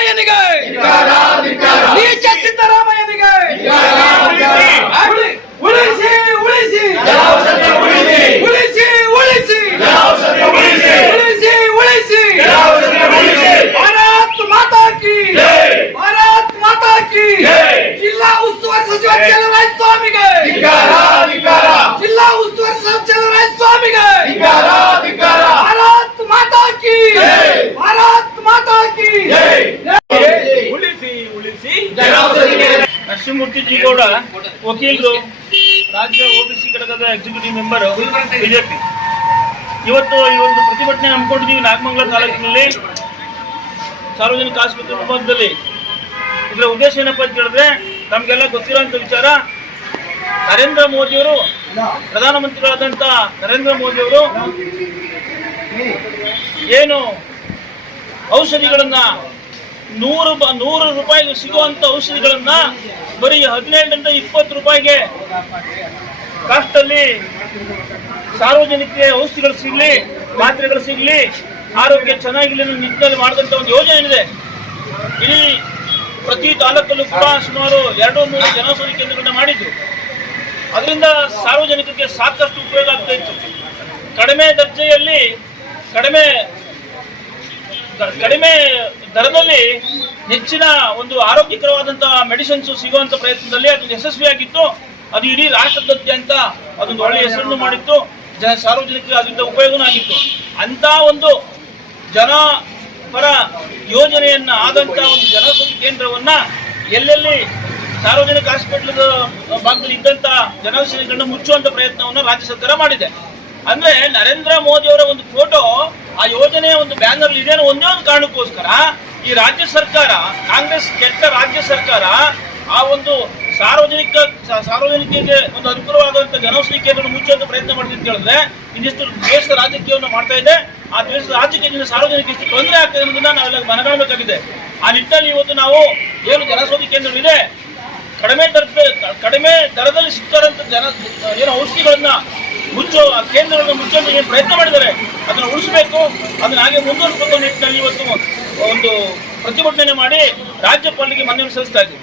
ಸಿದ್ದರಾಮಯ್ಯನಿಗೆ ನೀಚ ನರಸಿಂಹಮೂರ್ತಿ ಜಿಗೌಡ ವಕೀಲರು, ರಾಜ್ಯ ಓಬಿಸಿ ಘಟಕದ ಎಕ್ಸಿಕ್ಯೂಟಿವ್ ಮೆಂಬರ್ ಬಿಜೆಪಿ. ಇವತ್ತು ಈ ಒಂದು ಪ್ರತಿಭಟನೆ ಹಮ್ಮಿಕೊಂಡಿದ್ದೀವಿ ನಾಗಮಂಗಲ ತಾಲೂಕಿನಲ್ಲಿ. ಸಾರ್ವಜನಿಕ ಆಸ್ಪತ್ರೆ ಮುಂಭಾಗದಲ್ಲಿ ಇದರ ಉದ್ದೇಶ ಏನಪ್ಪ ಅಂತ ಹೇಳಿದ್ರೆ ನಮಗೆಲ್ಲ ಗೊತ್ತಿರೋಂಥ ವಿಚಾರ, ನರೇಂದ್ರ ಮೋದಿಯವರು ಪ್ರಧಾನಮಂತ್ರಿಗಳಾದಂಥ ನರೇಂದ್ರ ಮೋದಿಯವರು ಏನು ಔಷಧಿಗಳನ್ನ ನೂರು ನೂರು ರೂಪಾಯಿಗೆ ಸಿಗುವಂತ ಔಷಧಿಗಳನ್ನ ಬರೀ ಹದಿನೇಳರಿಂದ ಇಪ್ಪತ್ತು ರೂಪಾಯಿಗೆ ಕಾಸ್ಟ್ ಅಲ್ಲಿ ಸಾರ್ವಜನಿಕರಿಗೆ ಔಷಧಿಗಳು ಸಿಗ್ಲಿ, ಮಾತ್ರೆಗಳು ಸಿಗ್ಲಿ, ಆರೋಗ್ಯ ಚೆನ್ನಾಗಿಲ್ಲ ನಿಟ್ಟಿನಲ್ಲಿ ಮಾಡಿದಂತ ಒಂದು ಯೋಜನೆ ಏನಿದೆ. ಇಡೀ ಪ್ರತಿ ತಾಲೂಕಲ್ಲೂ ಕೂಡ ಸುಮಾರು ಎರಡು ಮೂರು ಜನೌಷಧಿ ಕೇಂದ್ರಗಳನ್ನ ಮಾಡಿದ್ರು. ಅದರಿಂದ ಸಾರ್ವಜನಿಕರಿಗೆ ಸಾಕಷ್ಟು ಉಪಯೋಗ ಆಗ್ತಾ ಇತ್ತು. ಕಡಿಮೆ ದರ್ಜೆಯಲ್ಲಿ ಕಡಿಮೆ ಕಡಿಮೆ ದರದಲ್ಲಿ ಹೆಚ್ಚಿನ ಒಂದು ಆರೋಗ್ಯಕರವಾದಂತಹ ಮೆಡಿಸಿನ್ಸ್ ಸಿಗುವಂತ ಪ್ರಯತ್ನದಲ್ಲಿ ಅದು ಯಶಸ್ವಿಯಾಗಿತ್ತು. ಅದು ಇಡೀ ರಾಷ್ಟ್ರದಾದ್ಯಂತ ಅದೊಂದು ಒಳ್ಳೆಯ ಹೆಸರನ್ನು ಮಾಡಿತ್ತು. ಜನ ಸಾರ್ವಜನಿಕರಿಗೆ ಅದರಿಂದ ಉಪಯೋಗನೂ ಆಗಿತ್ತು. ಅಂತ ಒಂದು ಜನ ಪರ ಯೋಜನೆಯನ್ನ ಆದಂತ ಒಂದು ಜನೌಷಧಿ ಕೇಂದ್ರವನ್ನ ಎಲ್ಲೆಲ್ಲಿ ಸಾರ್ವಜನಿಕ ಹಾಸ್ಪಿಟಲ್ ಭಾಗದಲ್ಲಿ ಇದ್ದಂತ ಜನೌಷಧಿಗಳನ್ನ ಮುಚ್ಚುವಂತ ಪ್ರಯತ್ನವನ್ನು ರಾಜ್ಯ ಸರ್ಕಾರ ಮಾಡಿದೆ. ಅಂದ್ರೆ ನರೇಂದ್ರ ಮೋದಿ ಅವರ ಒಂದು ಫೋಟೋ ಆ ಯೋಜನೆಯ ಒಂದು ಬ್ಯಾನರ್ ಇದೆ ಒಂದೇ ಒಂದು ಕಾರಣಕ್ಕೋಸ್ಕರ ಈ ರಾಜ್ಯ ಸರ್ಕಾರ, ಕಾಂಗ್ರೆಸ್ ಕೆಟ್ಟ ರಾಜ್ಯ ಸರ್ಕಾರ ಆ ಒಂದು ಸಾರ್ವಜನಿಕ, ಸಾರ್ವಜನಿಕರಿಗೆ ಒಂದು ಅನುಕೂಲವಾಗುವಂತ ಜನೌಷಧಿ ಕೇಂದ್ರ ಮುಚ್ಚುವಂತ ಪ್ರಯತ್ನ ಮಾಡಿದೆ ಅಂತ ಹೇಳಿದ್ರೆ ಇನ್ನಿಷ್ಟು ದೇಶದ ರಾಜಕೀಯವನ್ನು ಮಾಡ್ತಾ ಇದೆ. ಆ ದೇಶದ ರಾಜಕೀಯದಿಂದ ಸಾರ್ವಜನಿಕ ಎಷ್ಟು ತೊಂದರೆ ಆಗ್ತದೆ ಅನ್ನೋದನ್ನ ನಾವೆಲ್ಲ ಮನಗಾಣಬೇಕಾಗಿದೆ. ಆ ನಿಟ್ಟಿನಲ್ಲಿ ಇವತ್ತು ನಾವು ಏನು ಜನೌಷಧಿ ಕೇಂದ್ರವಿದೆ. ಕಡಿಮೆ ದರ ಕಡಿಮೆ ದರದಲ್ಲಿ ಸಿಗ್ತಾರಂತ ಜನ, ಏನು ಔಷಧಿಗಳನ್ನ ಮುಚ್ಚೋ, ಆ ಕೇಂದ್ರಗಳನ್ನು ಮುಚ್ಚೋದು ಏನು ಪ್ರಯತ್ನ ಮಾಡಿದ್ದಾರೆ. ಅದನ್ನು ಉಳಿಸಬೇಕು. ಅದನ್ನ ಹಾಗೆ ಮುಂದುವರಿಸಬೇಕು ನಿಟ್ಟಿನಲ್ಲಿ ಇವತ್ತು ಒಂದು ಪ್ರತಿಭಟನೆ ಮಾಡಿ ರಾಜ್ಯಪಾಲರಿಗೆ ಮನವಿ ಸಲ್ಲಿಸ್ತಾ ಇದ್ದೀವಿ.